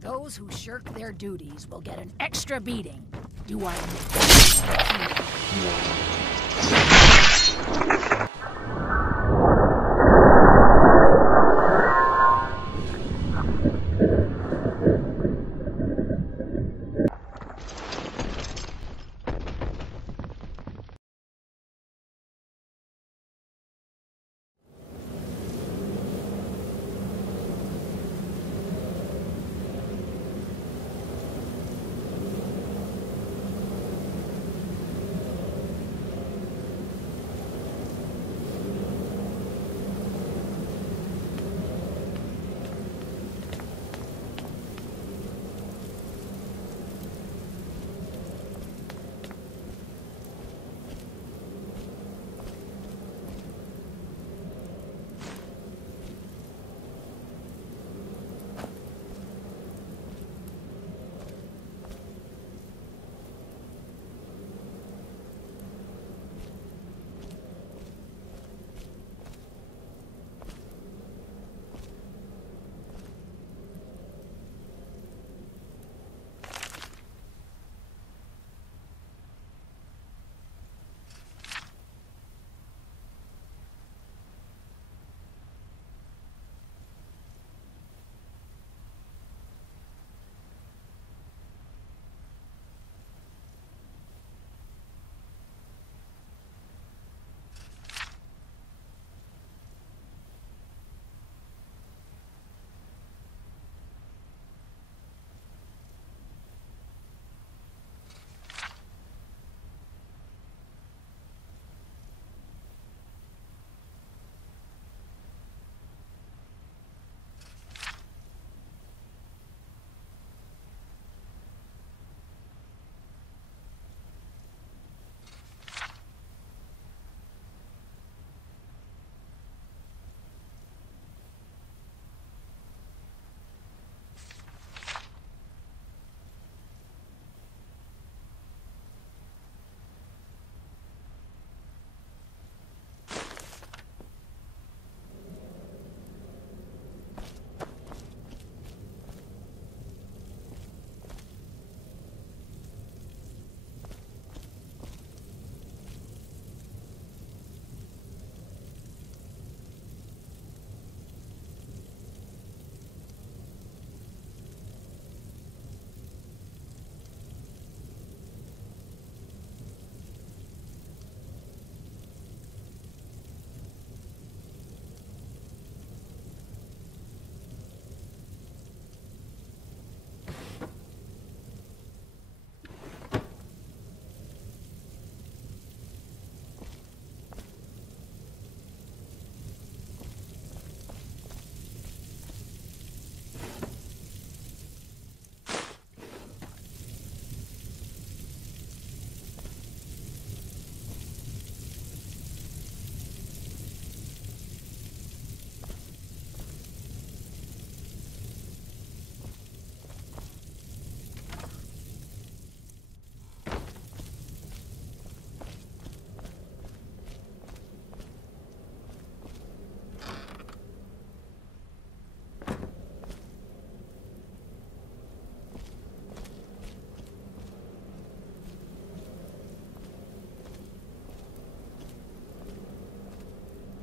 Those who shirk their duties will get an extra beating. Do I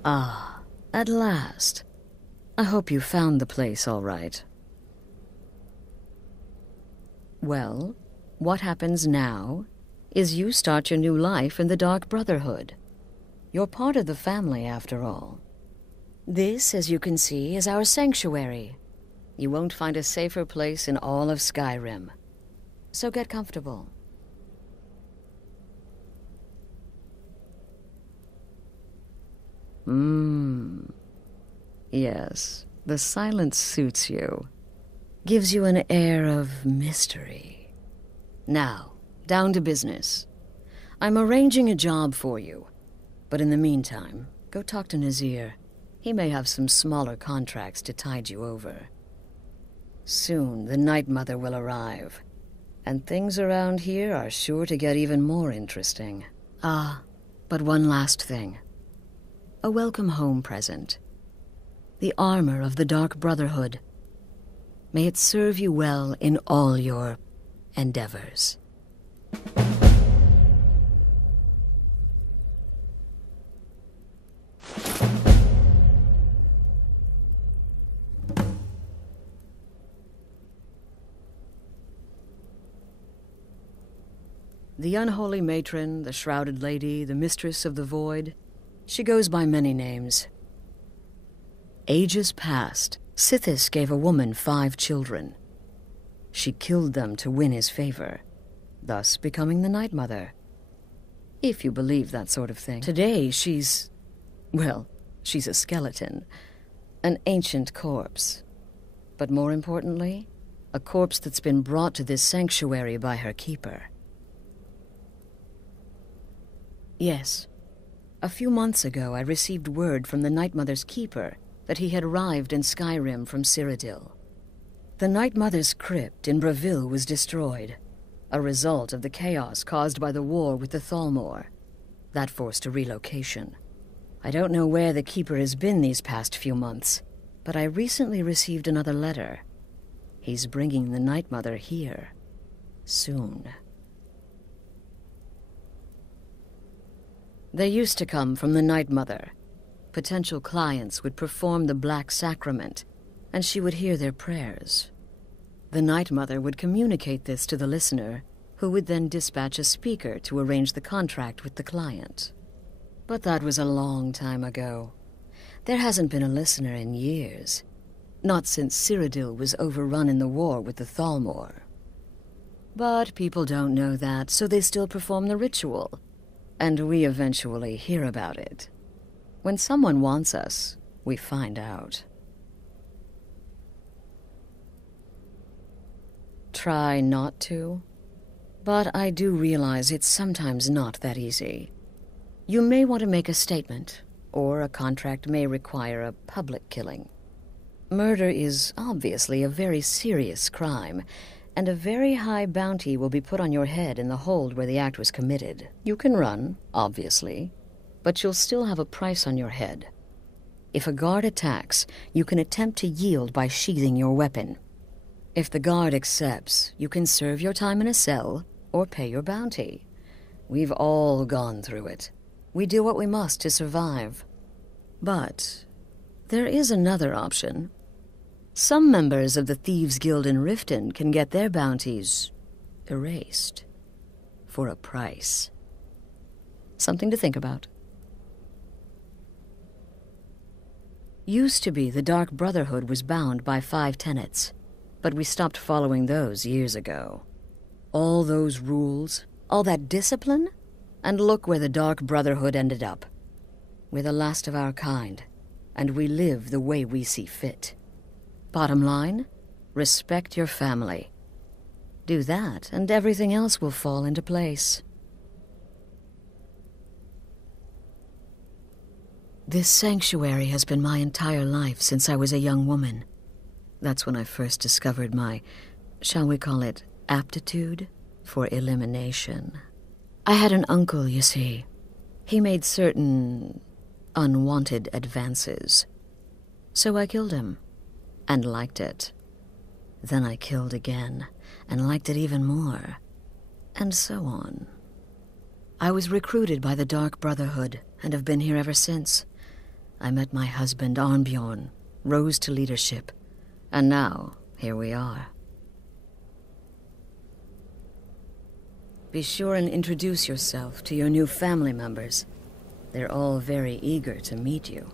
Ah, at last. I hope you found the place all right. Well, what happens now is you start your new life in the Dark Brotherhood. You're part of the family, after all. This, as you can see, is our sanctuary. You won't find a safer place in all of Skyrim. So get comfortable. Yes, the silence suits you. Gives you an air of mystery. Now, down to business. I'm arranging a job for you. But in the meantime, go talk to Nazir. He may have some smaller contracts to tide you over. Soon, the Night Mother will arrive. And things around here are sure to get even more interesting. Ah, but one last thing. A welcome home present. the armor of the Dark Brotherhood. May it serve you well in all your endeavors. The unholy matron, the shrouded lady, the mistress of the void, she goes by many names. Ages past, Sithis gave a woman 5 children. She killed them to win his favor, thus becoming the Night Mother. If you believe that sort of thing. Today, she's a skeleton, an ancient corpse. But more importantly, a corpse that's been brought to this sanctuary by her keeper. Yes. A few months ago, I received word from the Night Mother's keeper that he had arrived in Skyrim from Cyrodiil. The Night Mother's crypt in Bravil was destroyed, a result of the chaos caused by the war with the Thalmor. That forced a relocation. I don't know where the keeper has been these past few months, but I recently received another letter. He's bringing the Night Mother here. Soon. They used to come from the Night Mother. Potential clients would perform the Black Sacrament, and she would hear their prayers. The Night Mother would communicate this to the listener, who would then dispatch a speaker to arrange the contract with the client. But that was a long time ago. There hasn't been a listener in years. Not since Cyrodiil was overrun in the war with the Thalmor. But people don't know that, so they still perform the ritual. And we eventually hear about it. When someone wants us, we find out. Try not to, but I do realize it's sometimes not that easy. You may want to make a statement, or a contract may require a public killing. Murder is obviously a very serious crime, and a very high bounty will be put on your head in the hold where the act was committed. You can run, obviously, but you'll still have a price on your head. If a guard attacks, you can attempt to yield by sheathing your weapon. If the guard accepts, you can serve your time in a cell or pay your bounty. We've all gone through it. We do what we must to survive. But there is another option. Some members of the Thieves' Guild in Riften can get their bounties erased for a price. Something to think about. Used to be the Dark Brotherhood was bound by 5 tenets, but we stopped following those years ago. All those rules, all that discipline, and look where the Dark Brotherhood ended up. We're the last of our kind, and we live the way we see fit. Bottom line, respect your family. Do that, and everything else will fall into place. This sanctuary has been my entire life since I was a young woman. That's when I first discovered my, shall we call it, aptitude for elimination. I had an uncle, you see. He made certain unwanted advances. So I killed him. And liked it. Then I killed again, and liked it even more. And so on. I was recruited by the Dark Brotherhood, and have been here ever since. I met my husband, Arnbjorn, rose to leadership, and now, here we are. Be sure and introduce yourself to your new family members. They're all very eager to meet you.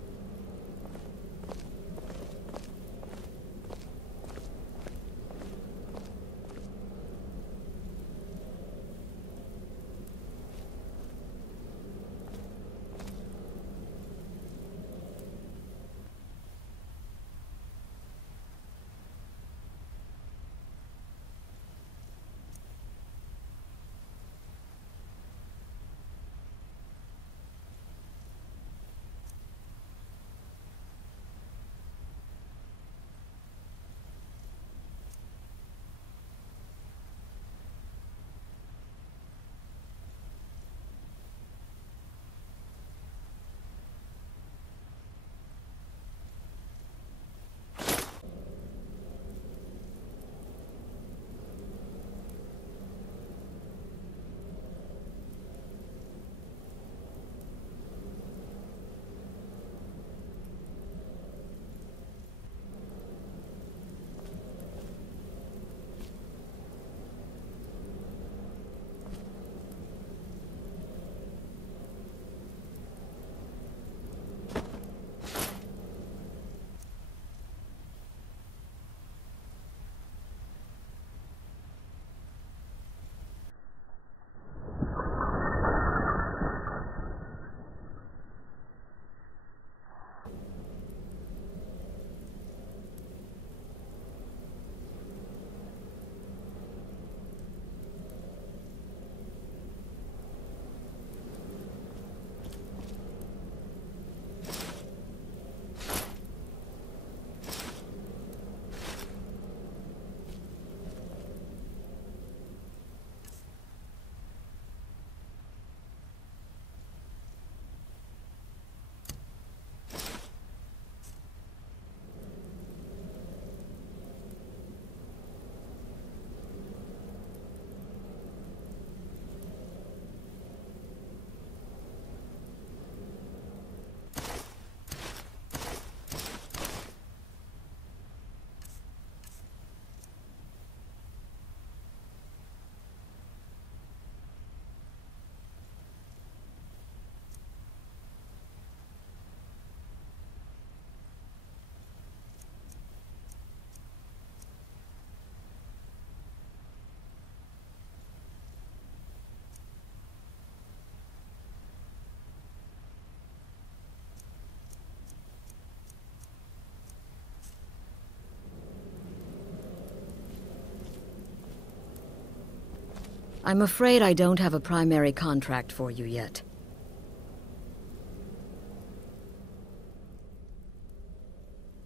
I'm afraid I don't have a primary contract for you yet.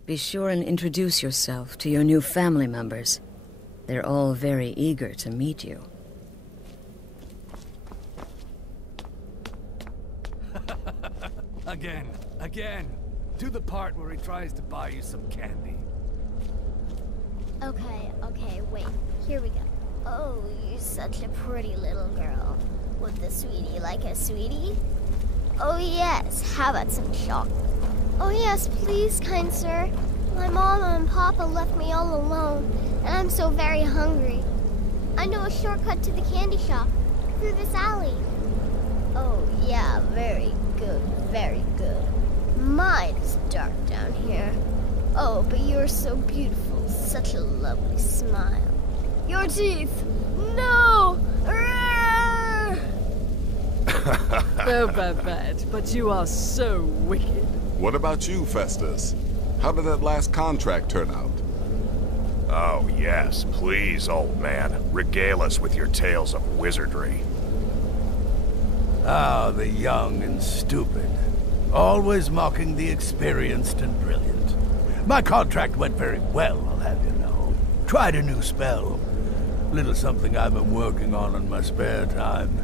Be sure and introduce yourself to your new family members. They're all very eager to meet you. Again. To the part where he tries to buy you some candy. Okay, wait. Here we go. Oh, you're such a pretty little girl. Would the sweetie like a sweetie? Oh yes, how about some chocolate? Oh yes, please, kind sir. My mama and papa left me all alone, and I'm so very hungry. I know a shortcut to the candy shop, through this alley. Oh yeah, very good, very good. Mine is dark down here. Oh, but you're so beautiful, such a lovely smile. Your teeth! No! Oh, Babette, but you are so wicked. What about you, Festus? How did that last contract turn out? Oh, yes, please, old man. Regale us with your tales of wizardry. Ah, the young and stupid. Always mocking the experienced and brilliant. My contract went very well, I'll have you know. Tried a new spell. Little something I've been working on in my spare time.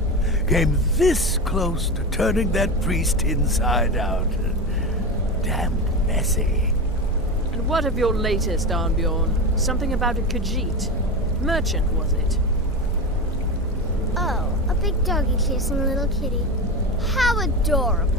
Came this close to turning that priest inside out. Damned messy. And what of your latest, Arnbjorn? Something about a Khajiit. Merchant, was it? Oh, a big doggy chasing a little kitty. How adorable.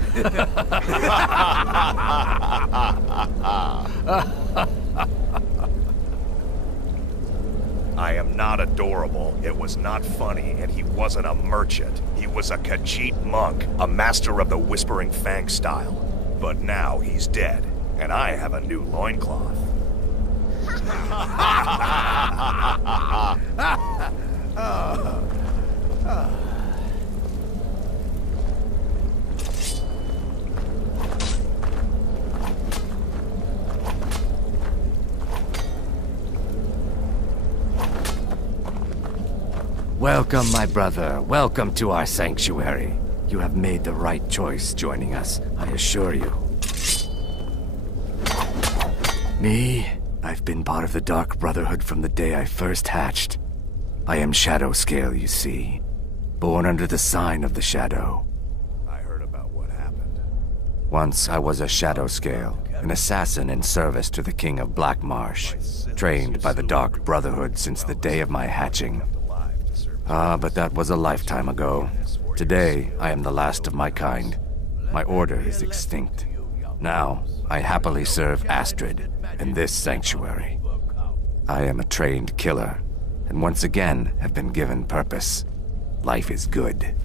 I am not adorable, it was not funny, and he wasn't a merchant. He was a Khajiit monk, a master of the Whispering Fang style. But now he's dead, and I have a new loincloth. Welcome, my brother. Welcome to our sanctuary. You have made the right choice joining us, I assure you. Me? I've been part of the Dark Brotherhood from the day I first hatched. I am Shadowscale, you see. Born under the sign of the Shadow. I heard about what happened. Once I was a Shadowscale, an assassin in service to the King of Blackmarsh, trained by the Dark Brotherhood since the day of my hatching. But that was a lifetime ago. Today, I am the last of my kind. My order is extinct. Now, I happily serve Astrid in this sanctuary. I am a trained killer, and once again have been given purpose. Life is good.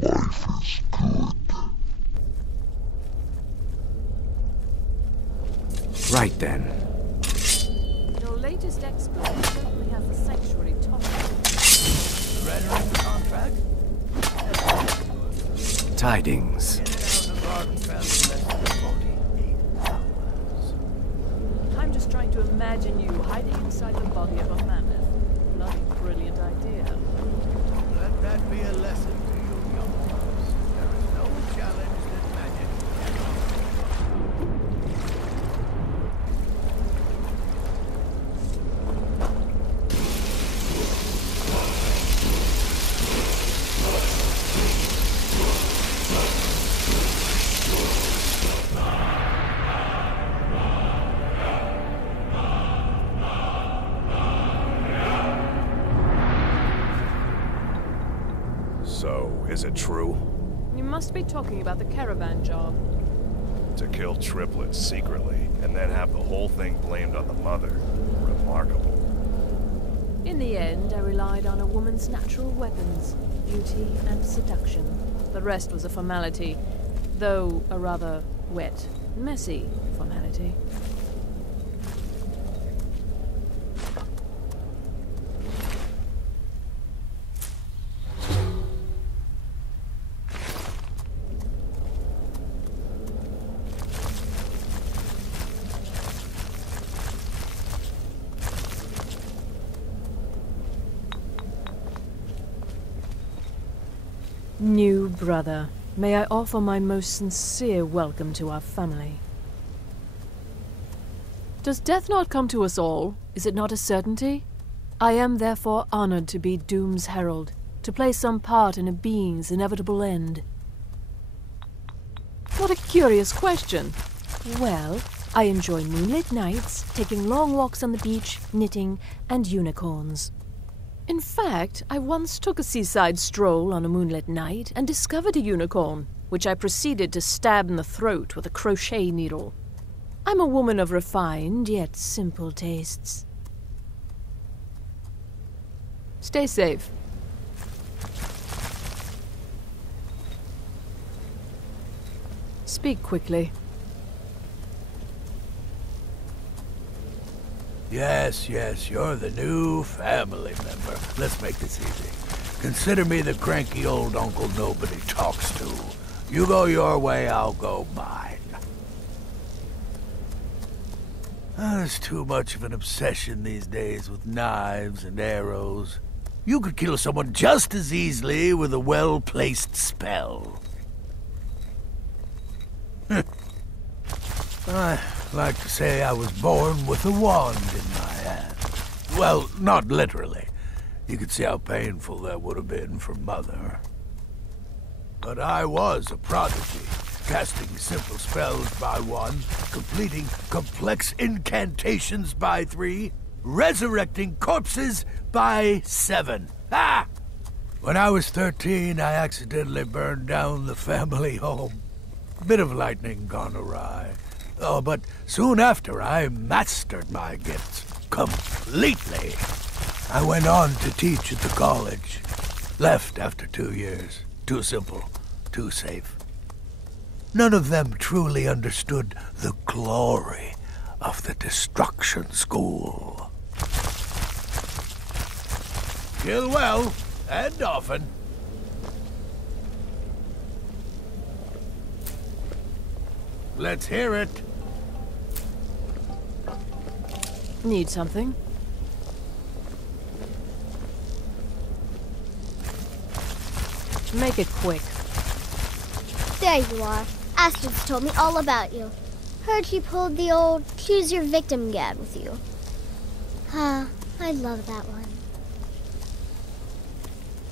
Life is good. Right then. Your latest exploit certainly has the sanctuary topped. Surrendering the contract? Tidings. In and out of Ardenfell in less than 48 hours. I'm just trying to imagine you hiding inside the body of a mammoth. Bloody brilliant idea. Let that be a lesson to you, young ones. There is no challenge that magic cannot So, is it true? You must be talking about the caravan job. To kill triplets secretly, and then have the whole thing blamed on the mother. Remarkable. In the end, I relied on a woman's natural weapons, beauty and seduction. The rest was a formality, though a rather wet, messy formality. New brother, may I offer my most sincere welcome to our family. Does death not come to us all? Is it not a certainty? I am therefore honored to be Doom's herald, to play some part in a being's inevitable end. What a curious question. Well, I enjoy moonlit nights, taking long walks on the beach, knitting, and unicorns. In fact, I once took a seaside stroll on a moonlit night and discovered a unicorn, which I proceeded to stab in the throat with a crochet needle. I'm a woman of refined yet simple tastes. Stay safe. Speak quickly. Yes, you're the new family member. Let's make this easy. Consider me the cranky old uncle nobody talks to. You go your way, I'll go mine. There's too much of an obsession these days with knives and arrows. You could kill someone just as easily with a well-placed spell. I like to say I was born with a wand in my hand. Well, not literally. You could see how painful that would have been for Mother. But I was a prodigy, casting simple spells by 1, completing complex incantations by 3, resurrecting corpses by 7. Ah! When I was 13, I accidentally burned down the family home. Bit of lightning gone awry. Oh, but soon after, I mastered my gifts completely. I went on to teach at the college. Left after 2 years. Too simple, too safe. None of them truly understood the glory of the Destruction School. Kill well, and often. Let's hear it. Need something? Make it quick. There you are. Astrid's told me all about you. Heard you pulled the old choose your victim gad with you. I love that one.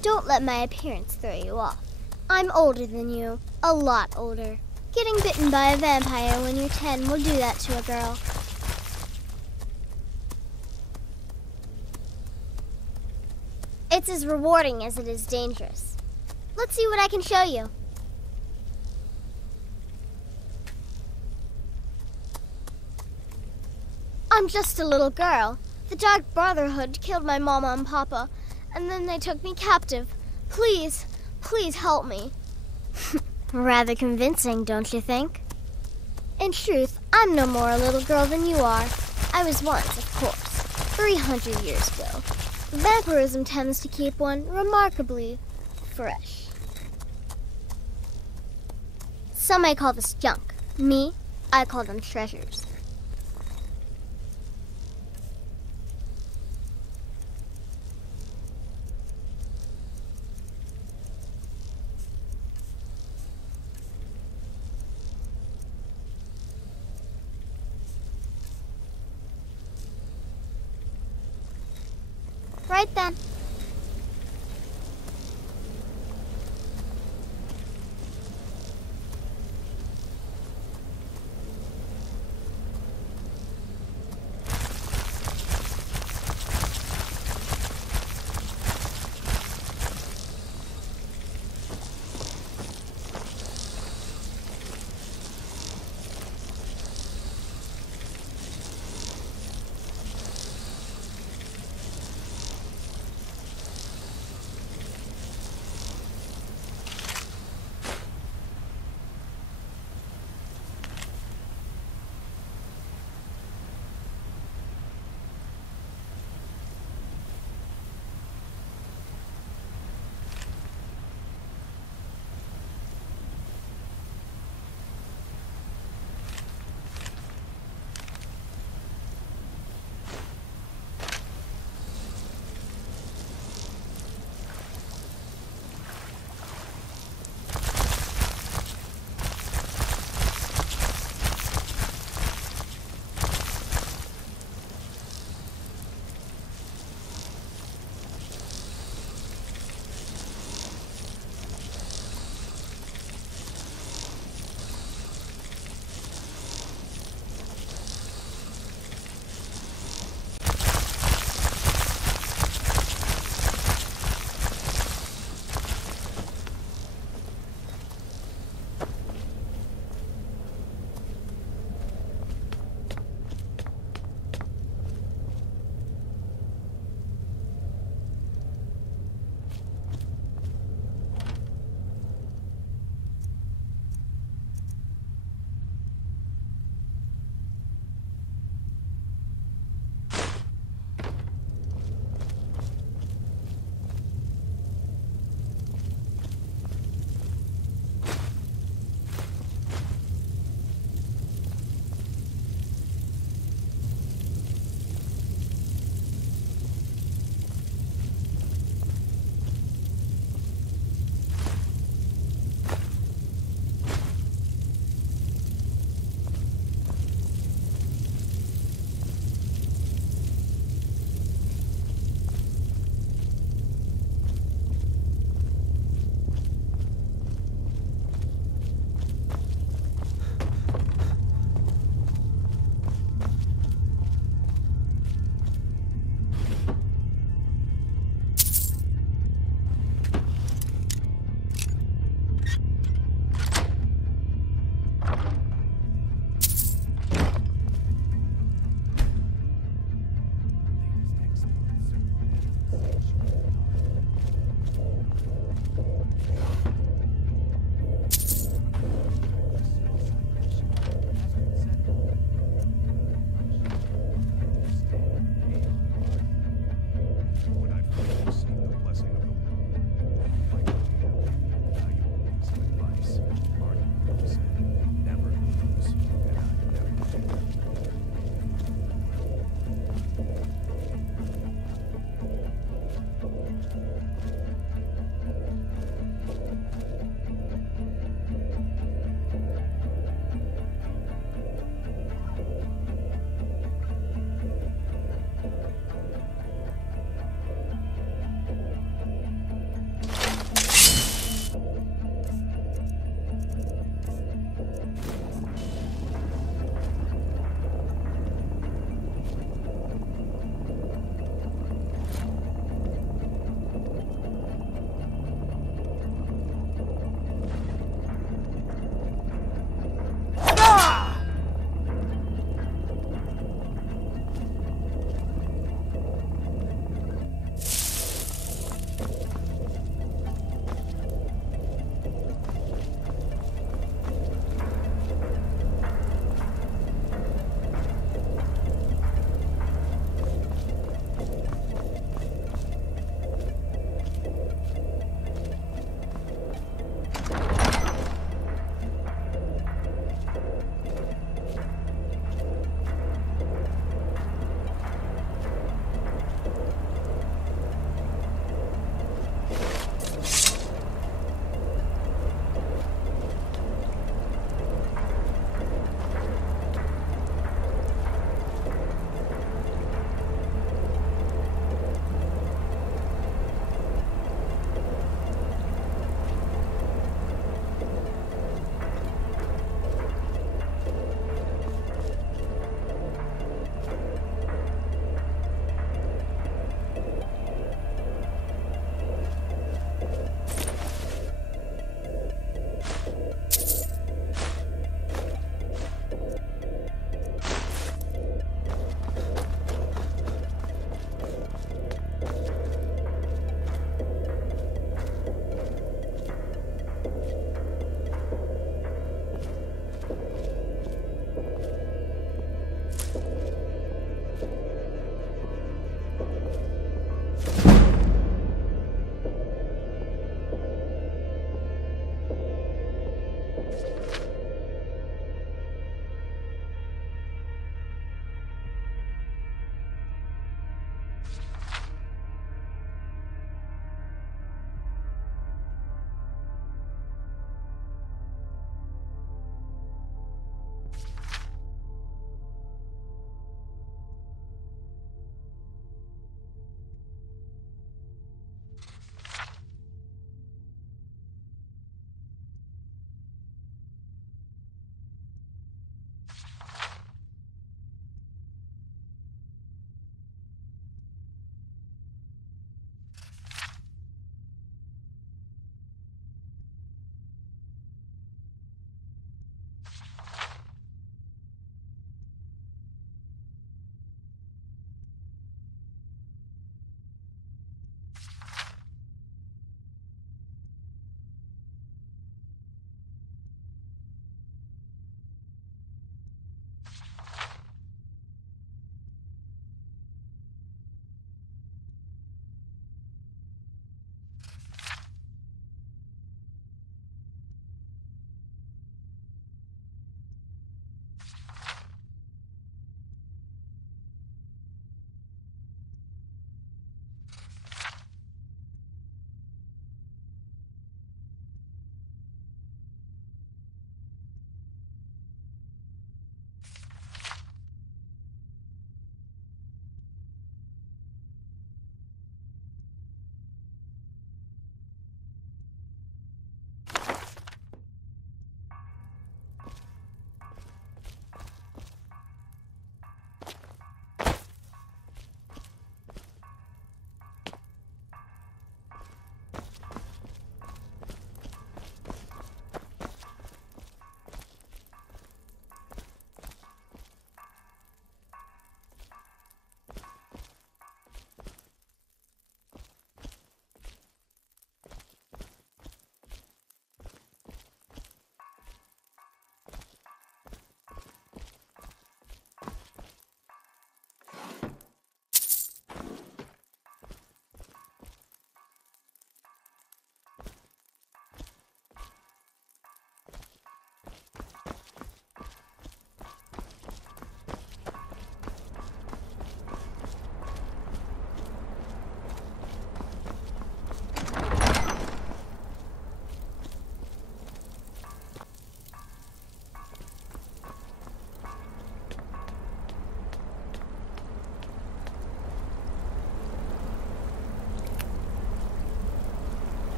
Don't let my appearance throw you off. I'm older than you. A lot older. Getting bitten by a vampire when you're 10 will do that to a girl. It's as rewarding as it is dangerous. Let's see what I can show you. I'm just a little girl. The Dark Brotherhood killed my mama and papa, and then they took me captive. Please, please help me. Rather convincing, don't you think? In truth, I'm no more a little girl than you are. I was once, of course, 300 years ago. Vampirism tends to keep one remarkably fresh. Some may call this junk. Me, I call them treasures. Right then.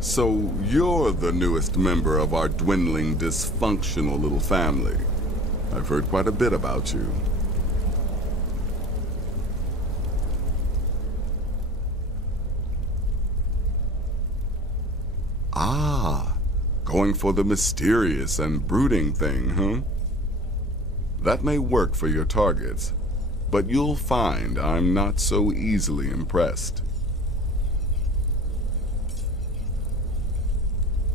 So you're the newest member of our dwindling, dysfunctional little family. I've heard quite a bit about you. Ah, going for the mysterious and brooding thing, huh? That may work for your targets, but you'll find I'm not so easily impressed.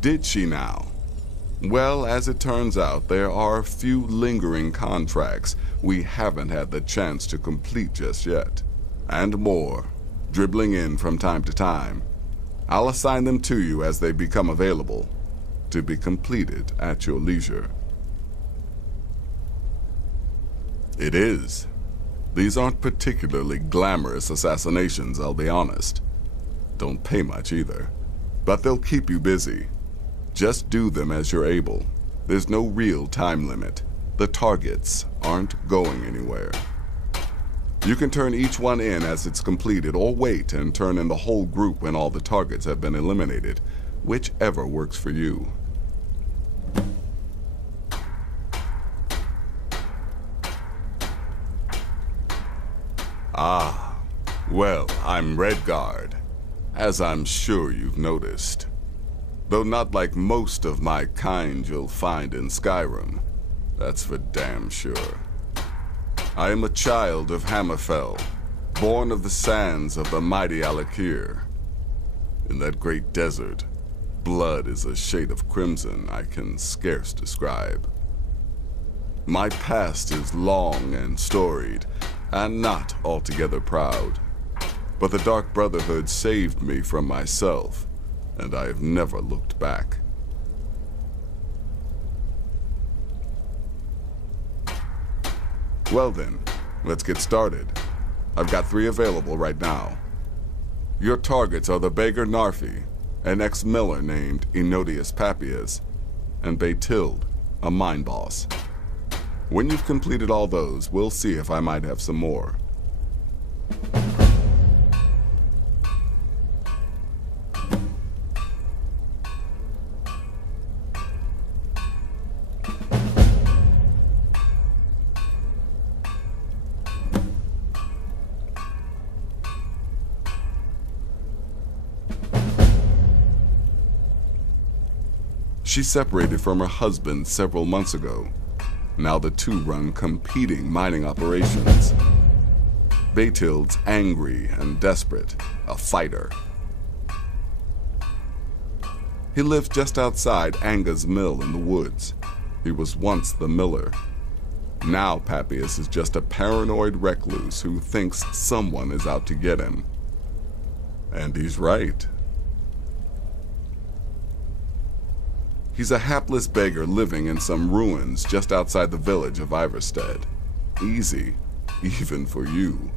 Did she now? Well, as it turns out, there are a few lingering contracts we haven't had the chance to complete just yet. And more, dribbling in from time to time. I'll assign them to you as they become available, to be completed at your leisure. It is. These aren't particularly glamorous assassinations, I'll be honest. Don't pay much either, but they'll keep you busy. Just do them as you're able. There's no real time limit. The targets aren't going anywhere. You can turn each one in as it's completed, or wait and turn in the whole group when all the targets have been eliminated, whichever works for you. Ah, well, I'm Redguard, as I'm sure you've noticed. Though not like most of my kind you'll find in Skyrim, that's for damn sure. I am a child of Hammerfell, born of the sands of the mighty Alakir. In that great desert, blood is a shade of crimson I can scarce describe. My past is long and storied, and not altogether proud. But the Dark Brotherhood saved me from myself, and I have never looked back. Well then, let's get started. I've got 3 available right now. Your targets are the beggar Narfi, an ex-miller named Enodius Papias, and Baytild, a mine boss. When you've completed all those, we'll see if I might have some more. She separated from her husband several months ago. Now the two run competing mining operations. Baytild's angry and desperate, a fighter. He lives just outside Anga's mill in the woods. He was once the miller. Now Papias is just a paranoid recluse who thinks someone is out to get him. And he's right. He's a hapless beggar living in some ruins just outside the village of Iverstead. Easy, even for you.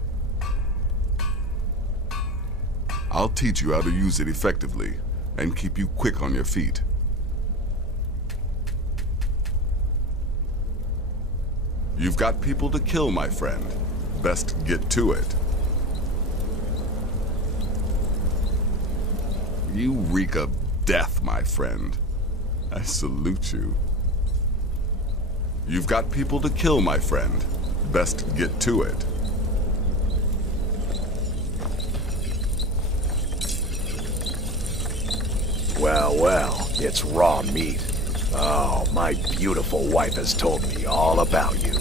I'll teach you how to use it effectively and keep you quick on your feet. You've got people to kill, my friend. Best get to it. You reek of death, my friend. I salute you. You've got people to kill, my friend. Best get to it. Well, well, it's raw meat. Oh, my beautiful wife has told me all about you.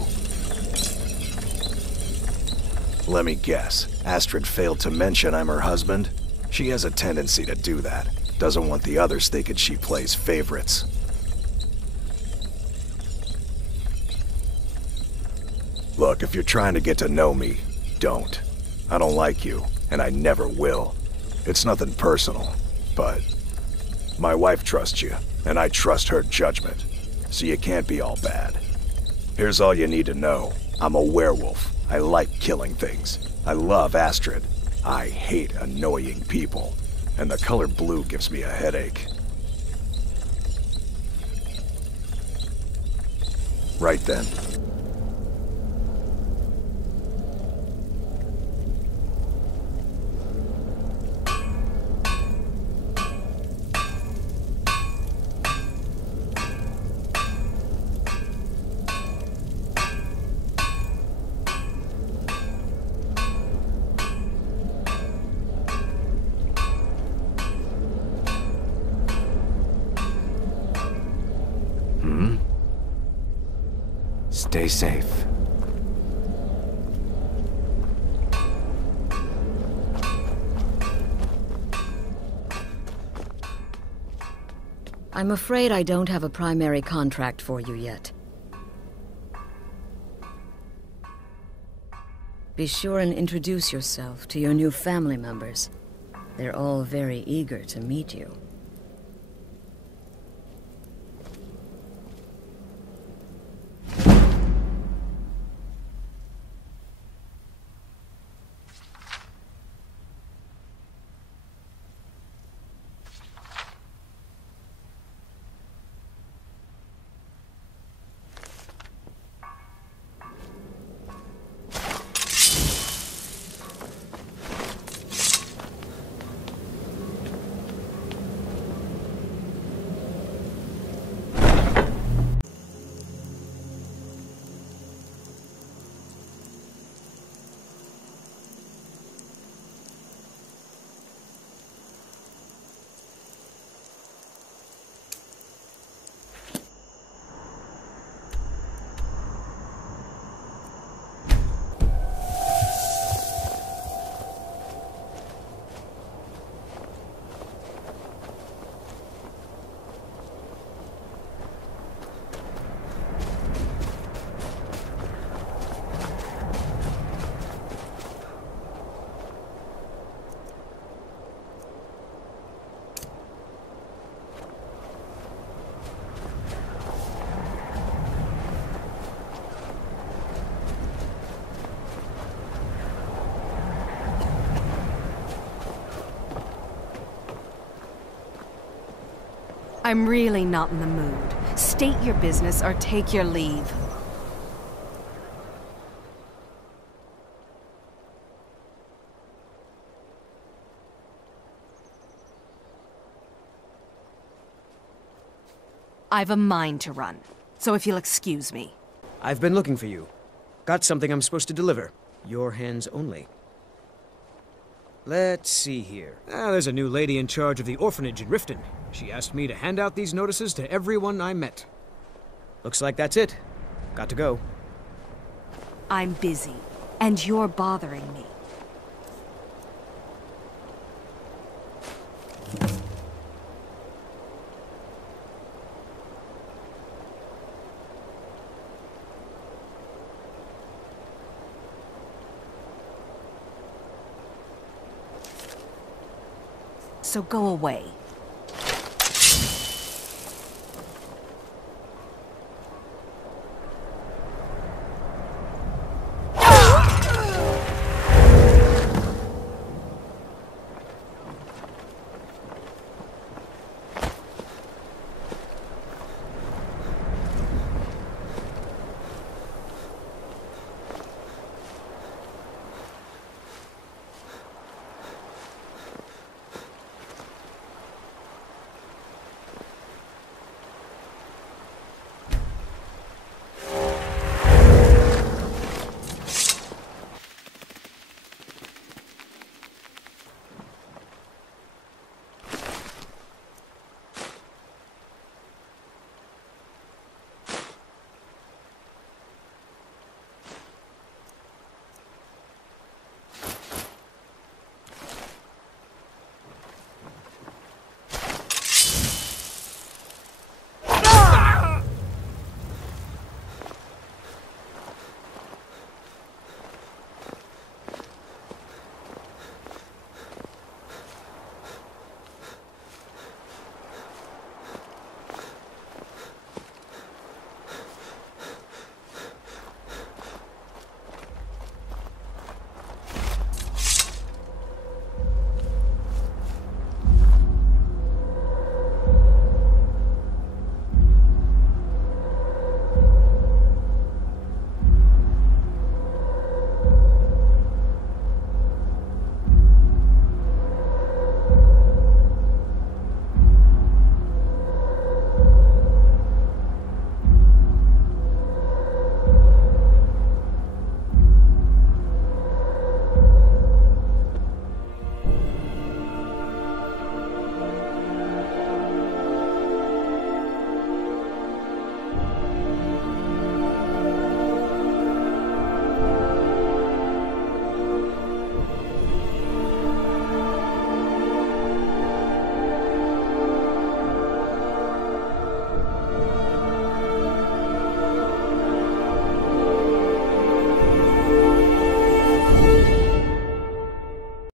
Let me guess. Astrid failed to mention I'm her husband? She has a tendency to do that. Doesn't want the others thinking she plays favorites. Look, if you're trying to get to know me, don't. I don't like you, and I never will. It's nothing personal, but my wife trusts you, and I trust her judgment, so you can't be all bad. Here's all you need to know. I'm a werewolf. I like killing things. I love Astrid. I hate annoying people. And the color blue gives me a headache. Right then. Stay safe. I'm afraid I don't have a primary contract for you yet. Be sure and introduce yourself to your new family members. They're all very eager to meet you. I'm really not in the mood. State your business or take your leave. I've a mind to run, so if you'll excuse me. I've been looking for you. Got something I'm supposed to deliver. Your hands only. Let's see here. There's a new lady in charge of the orphanage in Riften. She asked me to hand out these notices to everyone I met. Looks like that's it. Got to go. I'm busy, and you're bothering me. So go away.